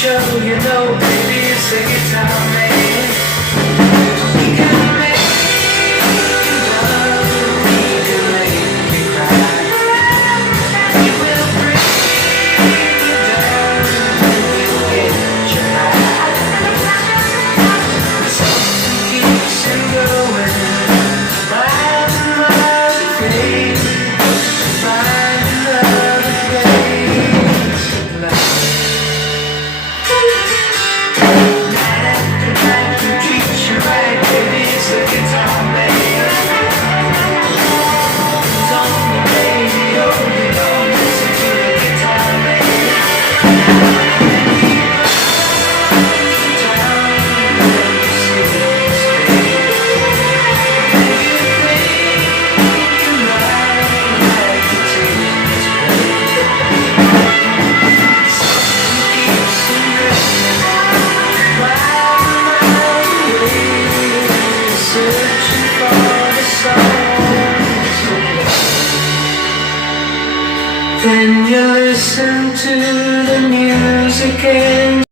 show, you know, baby, it's the guitar man. He can make you love, he can make you cry. He will bring you down, and he'll get you high. Something keeps him going, miles and miles away. Find another place to play. Night after night, he treats you right, baby, it's the guitar man. He's on the radio, you don't listen to the guitar man. He runs down when you see his face. Make you think you might like to take his place. Something keeps him drifting miles and miles away, searching for the songs to play. Then you listen to the music and